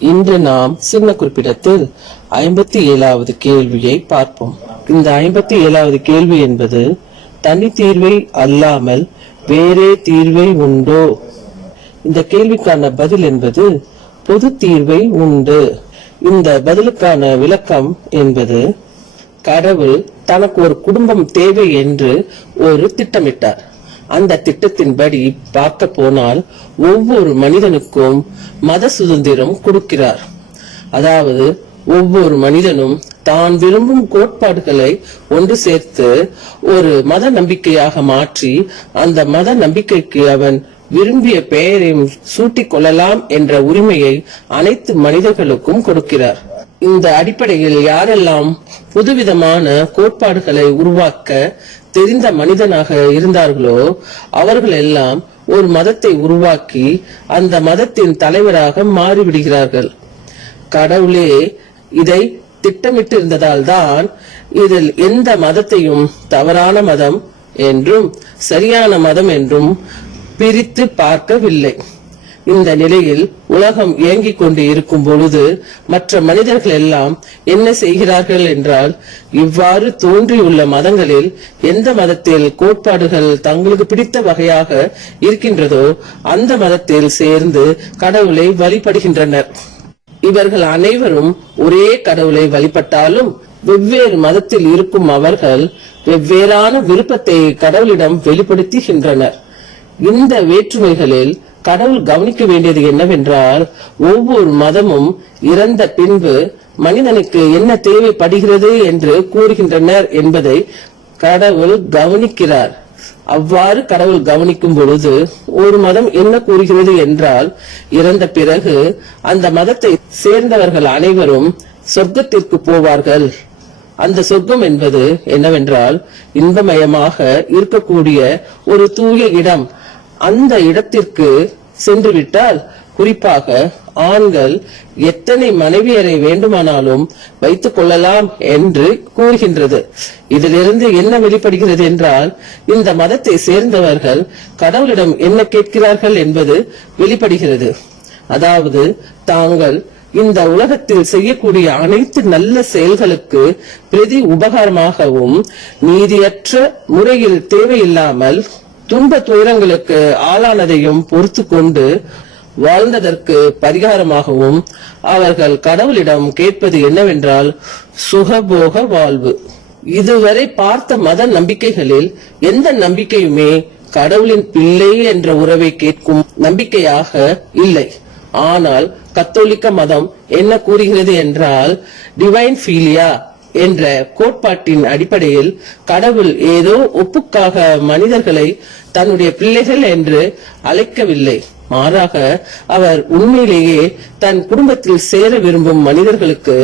இன்று நாம் சின்ன குறிப்பிடத்தில் ஐம்பத்தி ஏழாவது கேள்வியை பார்ப்போம். இந்த ஐம்பத்தி ஏழாவது கேள்வி என்பது தனி தீர்வை அல்லாமல் வேறே தீர்வை உண்டோ? இந்த கேள்விக்கான பதில் என்பது பொது தீர்வை உண்டு. இந்த பதிலுக்கான விளக்கம் என்பது கடவுள் தனக்கு ஒரு குடும்பம் தேவை என்று ஒரு திட்டமிட்டார். அந்த திட்டத்தின்படி பார்க்க போனால் ஒவ்வொரு மனிதனுக்கும் மத சுதந்திரம் கொடுக்கிறார். அதாவது ஒவ்வொரு மனிதனும் தான் விரும்பும் கோட்பாடுகளை ஒன்று சேர்த்து ஒரு மத நம்பிக்கையாக மாற்றி அந்த மத நம்பிக்கைக்கு அவன் விரும்பிய பெயரையும் சூட்டிக் கொள்ளலாம் என்ற உரிமையை அனைத்து மனிதர்களுக்கும் கொடுக்கிறார். இந்த அடிப்படையில் யாரெல்லாம் புதுவிதமான கோட்பாடுகளை உருவாக்க தெரிந்த மனிதனாக இருந்தார்களோ அவர்கள் எல்லாம் ஒரு மதத்தை உருவாக்கி அந்த மதத்தின் தலைவராக மாறிவிடுகிறார்கள். கடவுளே இதை திட்டமிட்டு இருந்ததால் தான் இதில் எந்த மதத்தையும் தவறான மதம் என்றும் சரியான மதம் என்றும் பிரித்து பார்க்கவில்லை. இந்த நிலையில் உலகம் இயங்கிக் கொண்டு இருக்கும் பொழுது மற்ற மனிதர்கள் எல்லாம் என்ன செய்கிறார்கள் என்றால் இவ்வாறு தோன்றியுள்ள மதங்களில் எந்த மதத்தில் கோட்பாடுகள் தங்களுக்கு பிடித்த வகையாக இருக்கின்றதோ அந்த மதத்தில் சேர்ந்து கடவுளை வழிபடுகின்றனர். இவர்கள் அனைவரும் ஒரே கடவுளை வழிபட்டாலும் வெவ்வேறு மதத்தில் இருக்கும் அவர்கள் வெவ்வேறான விருப்பத்தை கடவுளிடம் வெளிப்படுத்துகின்றனர். இந்த வேற்றுமைகளில் கடவுள் கவனிக்க வேண்டியது என்னவென்றால் ஒவ்வொரு மதமும் இறந்த பின்பு மனிதனுக்கு என்ன தேவைப்படுகிறது என்று கூறுகின்றனர் என்பதை கடவுள் கவனிக்கிறார். அவ்வாறு கடவுள் கவனிக்கும் பொழுது ஒரு மதம் என்ன கூறுகிறது என்றால் இறந்த பிறகு அந்த மதத்தை சேர்ந்தவர்கள் அனைவரும் சொர்க்கத்திற்கு போவார்கள். அந்த சொர்க்கம் என்பது என்னவென்றால் இன்பமயமாக இருக்கக்கூடிய ஒரு தூய இடம் அந்த இடத்திற்கு சென்று விட்டால் குறிப்பாக ஆண்கள் எத்தனை மனைவியரை வேண்டுமானாலும் வைத்துக் கொள்ளலாம் என்று கூறுகின்றது. இதிலிருந்து என்ன வெளிப்படுகிறது என்றால் இந்த மதத்தை சேர்ந்தவர்கள் கடவுளிடம் என்ன கேட்கிறார்கள் என்பது வெளிப்படுகிறது. அதாவது தாங்கள் இந்த உலகத்தில் செய்யக்கூடிய அனைத்து நல்ல செயல்களுக்கு பிரதி உபகாரமாகவும் நீதியற்ற முறையில் தேவையில்லாமல் துன்ப துயரங்களுக்கு ஆளானதையும் பொறுத்து கொண்டு வாழ்ந்ததற்கு பரிகாரமாகவும் அவர்கள் கடவுளிடம் கேட்பது என்னவென்றால் சுகபோக வாழ்வு. இதுவரை பார்த்த மத நம்பிக்கைகளில் எந்த நம்பிக்கையுமே கடவுளின் பிள்ளை என்ற உறவை கேட்கும் நம்பிக்கையாக இல்லை. ஆனால் கத்தோலிக்க மதம் என்ன கூறுகிறது என்றால் டிவைன் ஃபீலியா என்ற கோட்பாட்டின் அடிப்படையில் கடவுள் ஏதோ ஒப்புக்காக மனிதர்களை தன்னுடைய பிள்ளைகள் என்று அழைக்கவில்லை. மாறாக அவர் உண்மையிலேயே தன் குடும்பத்தில் சேர விரும்பும் மனிதர்களுக்கு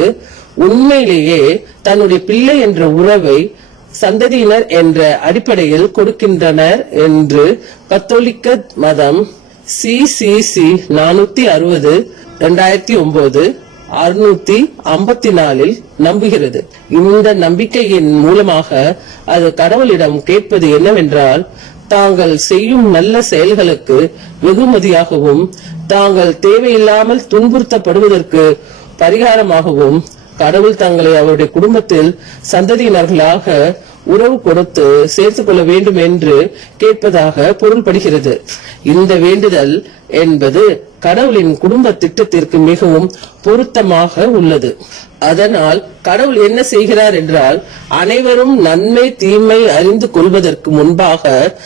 உண்மையிலேயே தன்னுடைய பிள்ளை என்ற உறவை சந்ததியினர் என்ற அடிப்படையில் கொடுக்கின்றனர் என்று கத்தோலிக்க மதம் சி சி சி நானூத்தி அறுபது ரெண்டாயிரத்தி ஒன்பது அறுநூத்தி ஐம்பத்தி நாலில் நம்புகிறது. இந்த நம்பிக்கையின் மூலமாக அது கடவுளிடம் கேட்பது என்னவென்றால் தாங்கள் செய்யும் நல்ல செயல்களுக்கு வெகுமதியாகவும் தாங்கள் தேவையில்லாமல் துன்புறுத்தப்படுவதற்கு பரிகாரமாகவும் கடவுள் தங்களை அவருடைய குடும்பத்தில் சந்ததியினர்களாக உறவு கொடுத்து சேர்த்துக் கொள்ள வேண்டும் என்று கேட்பதாக பொருள்படுகிறது. இந்த வேண்டுதல் என்பது கடவுளின் குடும்ப திட்டத்திற்கு மிகவும் பொருத்தமாக உள்ளது. அதனால் கடவுள் என்ன செய்கிறார் என்றால் அனைவரும் நன்மை தீமை அறிந்து கொள்வதற்கு முன்பாக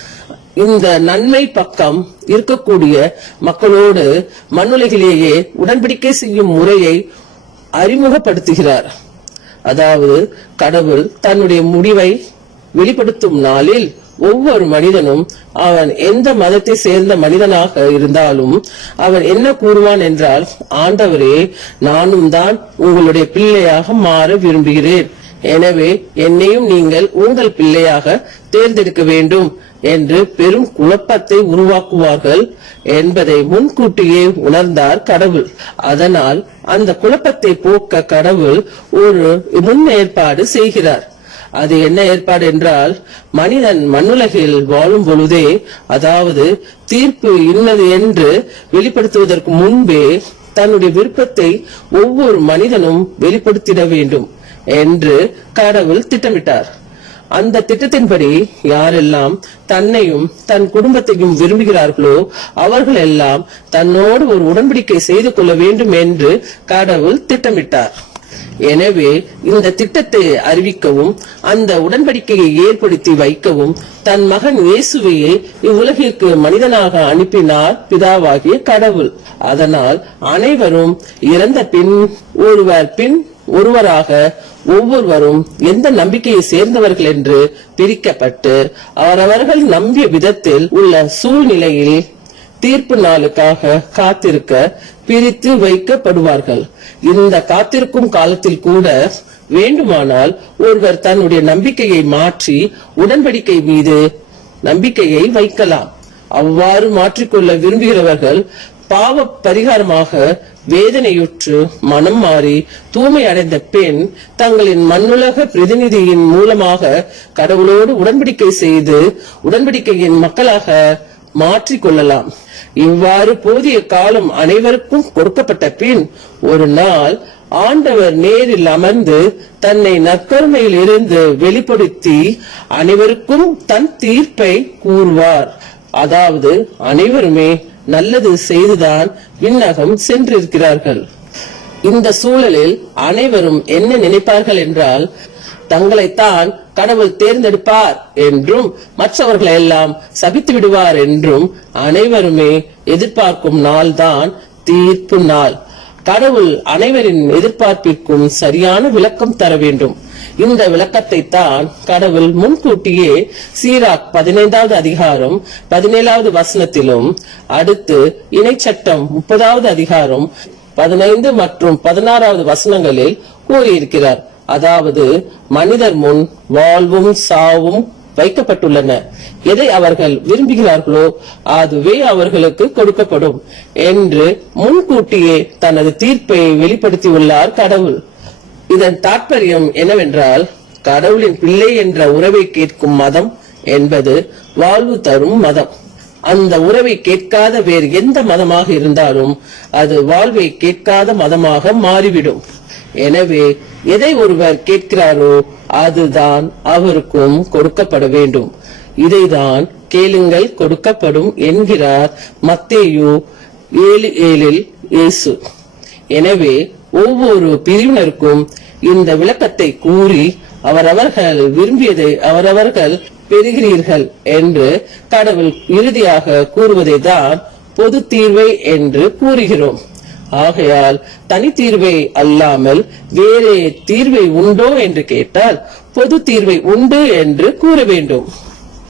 இந்த நன்மை பக்கம் இருக்கக்கூடிய மக்களோடு மண்ணுலகிலேயே உடன்படிக்கை செய்யும் முறையை அறிமுகப்படுத்துகிறார். அதாவது கடவுள் தன்னுடைய முடிவை வெளிப்படுத்தும் நாளில் ஒவ்வொரு மனிதனும் அவன் எந்த மதத்தை சேர்ந்த மனிதனாக இருந்தாலும் அவன் என்ன கூறுவான் என்றால் ஆண்டவரே நானும் தான் உங்களுடைய பிள்ளையாக மாற விரும்புகிறேன். எனவே என்னையும் நீங்கள் உங்கள் பிள்ளையாக தேர்ந்தெடுக்க வேண்டும். என்று பெரும் குழப்பத்தை உருவாக்குவார்கள் என்பதை முன்கூட்டியே உணர்ந்தார் கடவுள். அதனால் அந்த குழப்பத்தை போக்க கடவுள் ஒரு முன் ஏற்பாடு செய்கிறார். அது என்ன ஏற்பாடு என்றால் மனிதன் மண்ணுலகில் வாழும் பொழுதே அதாவது தீர்ப்பு இன்னது என்று வெளிப்படுத்துவதற்கு முன்பே தன்னுடைய விருப்பத்தை ஒவ்வொரு மனிதனும் வெளிப்படுத்திட வேண்டும் என்று கடவுள் திட்டமிட்டார். அந்த திட்டத்தின்படி யாரெல்லாம் தன்னையும் தன் குடும்பத்தையும் விரும்புகிறார்களோ அவர்கள் எல்லாம் தன்னோடு ஒரு உடன்படிக்கை செய்து கொள்ள வேண்டும் என்று கடவுள் திட்டமிட்டார். எனவே இந்த திட்டத்தை அறிவிக்கவும் அந்த உடன்படிக்கையை ஏற்படுத்தி வைக்கவும் தன் மகன் இயேசுவையே இவ்வுலகிற்கு மனிதனாக அனுப்பினார் பிதாவாகிய கடவுள். அதனால் அனைவரும் இறந்த பின் ஒருவர் பின் ஒருவராக ஒவ்வொருவரும் எந்த நம்பிக்கையை சேர்ந்தவர்கள் என்று பிரிக்கப்பட்டு அவரவர்கள் நம்பிய விதத்தில் உள்ள சூழ்நிலையில் தீர்ப்பு நாளுக்காக காத்திருக்க பிரித்து வைக்கப்படுவார்கள். இந்த காத்திருக்கும் காலத்தில் கூட வேண்டுமானால் ஒருவர் தன்னுடைய நம்பிக்கையை மாற்றி உடன்படிக்கை மீது நம்பிக்கையை வைக்கலாம். அவ்வாறு மாற்றிக்கொள்ள விரும்புகிறவர்கள் பாவ பரிகாரமாக வேதனையுற்று மனம் மாறி தூய்மை அடைந்த பெண் தங்களின் மண்ணுலக பிரதிநிதியின் மூலமாக கடவுளோடு உடன்படிக்கை செய்து உடன்படிக்கையின் மக்களாக மாற்றிக் கொள்ளலாம். இவ்வாறு போதிய காலம் அனைவருக்கும் கொடுக்கப்பட்ட பின் ஒரு நாள் ஆண்டவர் நேரில் அமர்ந்து தன்னை நற்கருணையில் இருந்து வெளிப்படுத்தி அனைவருக்கும் தன் தீர்ப்பை கூறுவார். அதாவது அனைவருமே நல்லது செய்துதான் விண்ணகம் சென்றிருக்கிறார்கள். இந்த சூழலில் அனைவரும் என்ன நினைப்பார்கள் என்றால் தங்களைத்தான் கடவுள் தேர்ந்தெடுப்பார் என்றும் மற்றவர்களை எல்லாம் சபித்து விடுவார் என்றும் அனைவருமே எதிர்பார்க்கும் நாள் தான் தீர்ப்பு நாள். கடவுள் அனைவரின் எதிர்பார்ப்பிற்கும் சரியான விளக்கம் தர வேண்டும். இந்த விளக்கத்தை தான் கடவுள் முன்கூட்டியே சீராக் பதினைந்தாவது அதிகாரம் பதினேழாவது வசனத்திலும் அடுத்து இணைச்சட்டம் முப்பதாவது அதிகாரம் பதினைந்து மற்றும் பதினாறாவது வசனங்களில் கூறியிருக்கிறார். அதாவது மனிதர் முன் வாழ்வும் சாவும் வைக்கப்பட்டுள்ளன. எதை அவர்கள் விரும்புகிறார்களோ அதுவே அவர்களுக்கு கொடுக்கப்படும் என்று முன்கூட்டியே தனது தீர்ப்பை வெளிப்படுத்தியுள்ளார் கடவுள். இதன் தாற்பயம் என்னவென்றால் கடவுளின் பிள்ளை என்ற உறவை கேட்கும் மதம் என்பது வாழ்வு தரும் மதம். அந்த உறவை கேட்காத வேறு எந்த மதமாக இருந்தாலும் அது வாழ்வை கேட்காத மதமாக மாறிவிடும். எனவே எதை ஒருவர் கேட்கிறாரோ அதுதான் அவருக்கும் கொடுக்கப்பட வேண்டும். இதைதான் கேளுங்கள் கொடுக்கப்படும் என்கிறார் மத்தேயு ஏழு ஏழில் இயேசு. எனவே ஒவ்வொரு பிரிவினருக்கும் இந்த விளக்கத்தை கூறி அவரவர்கள் விரும்பியதை அவரவர்கள் பெறுகிறீர்கள் என்று கடவுள் இறுதியாக கூறுவதை தான் பொது தீர்வை என்று கூறுகிறோம். ஆகையால் தனி தீர்வை அல்லாமல் வேறே தீர்வை உண்டோ என்று கேட்டால் பொது தீர்வை உண்டு என்று கூற வேண்டும்.